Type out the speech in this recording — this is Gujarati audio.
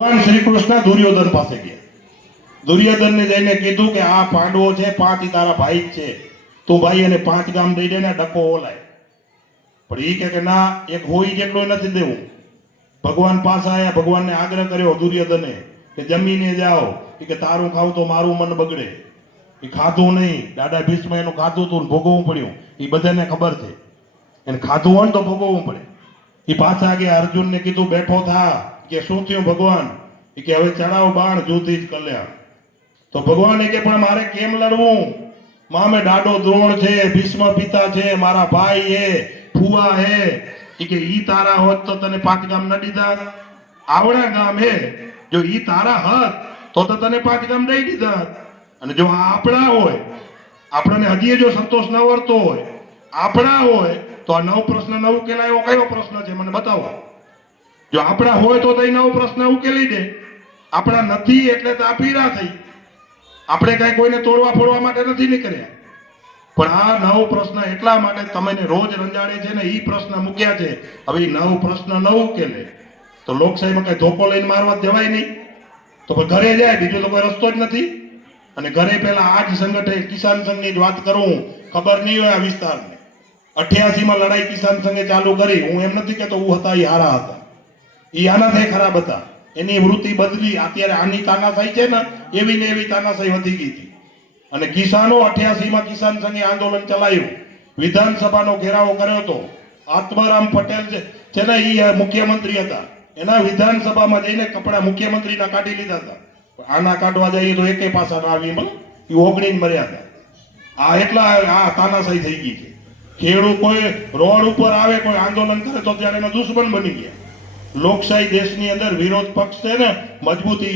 ભગવાન શ્રી કૃષ્ણ દુર્યોધન પાસે ગયા. દુર્યોધનને જઈને કીધું કે આ પાંડવો છે, પાંચ તારા ભાઈ જ છે. તું ભાઈ એને પાંચ ગામ દઈ દે ને ડકો ઓલાય. પણ એ કે ના, એક હોય જેટલો નથી દેવું. ભગવાન પાસે આવ્યા ભગવાનને આગ્રહ કર્યો દુર્યોધને કે જમીને જાઓ. કે તારું ખાવું તો મારું મન બગડે. એ ખાધું નહીં. દાદા ભીષ્મ એનું ખાધું હતું ભોગવવું પડ્યું. એ બધાને ખબર છે. એને ખાધું હોય ને તો ભોગવવું પડે. એ પાછા ગયા અર્જુનને કીધું, બેઠો થા. કે શું થયું ભગવાન? એ કે હવે ચડાવ બાણ જૂથી જ કલ્યાણ તો ભગવાને કે, પણ મારે કેમ લડવું? મામે દાડો દ્રોણ છે, ભીષ્મ પિતા છે, મારા ભાઈ હે, ફુવા હે. એ કે, ઈ તારા હોત તો તને પાંચ ગામ ન દીધા? આવડા ગામ હે. જો ઈ તારા હત તો તો તને પાંચ ગામ દઈ દીધા. અને જો આપણા હોય, આપણને હજી જો સંતોષ ન વર્તો હોય, આપણા હોય, તો આ નવ પ્રશ્ન નવ ઉકેલાય એવો કયો પ્રશ્ન છે? મને બતાવો. જો આપણા હોય તો નવો પ્રશ્ન ઉકેલી દે. આપણા નથી એટલે તો આ પીડા થઈ. આપણે કઈ કોઈને તોડવા ફોડવા માટે નથી નીકળ્યા. પણ આ નવ પ્રશ્ન એટલા માટે તમને રોજ રંજાડે છે ને એ પ્રશ્ન મૂક્યા છે. હવે એ નવ પ્રશ્ન ન ઉકેલે. તો લોકશાહીમાં કઈ ધોકો લઈને મારવા દેવાય નહીં. તો પછી ઘરે જાય, બીજો તો કોઈ રસ્તો જ નથી. અને ઘરે પહેલા આ જ સંગઠન કિસાન સંઘની જ વાત કરું ખબર નહીં હોય આ વિસ્તારને. અઠ્યાસી માં લડાઈ કિસાન સંઘે ચાલુ કરી. હું એમ નથી કેતો હું હતા એ હારા હતા. એ આનાથી ખરાબ હતા. એની વૃત્તિ બદલી, અત્યારે આની તાનાશાહી છે ને, એવી ને એવી તાનાશાહી વધી ગઈ હતી. અને કિસાનો અઠ્યાસી માં કિસાન સંઘે આંદોલન ચલાવ્યું. વિધાનસભાનો ઘેરાવો કર્યો હતો. આત્મારામ પટેલ છે ને એ મુખ્યમંત્રી હતા. એના વિધાનસભામાં જઈને કપડા મુખ્યમંત્રીના કાઢી લીધા હતા. આના કાઢવા જઈએ તો એકે પાસા ના આવી એ ઓગણીને મર્યા હતા. આ એટલા, આ તાનાશાહી થઈ ગઈ છે. ખેડૂત રોડ ઉપર આવે, કોઈ આંદોલન કરે તો ત્યારે એનો દુશ્મન બની ગયા. લોકશાહી દેશની અંદર વિરોધ પક્ષ છે ને મજબૂતી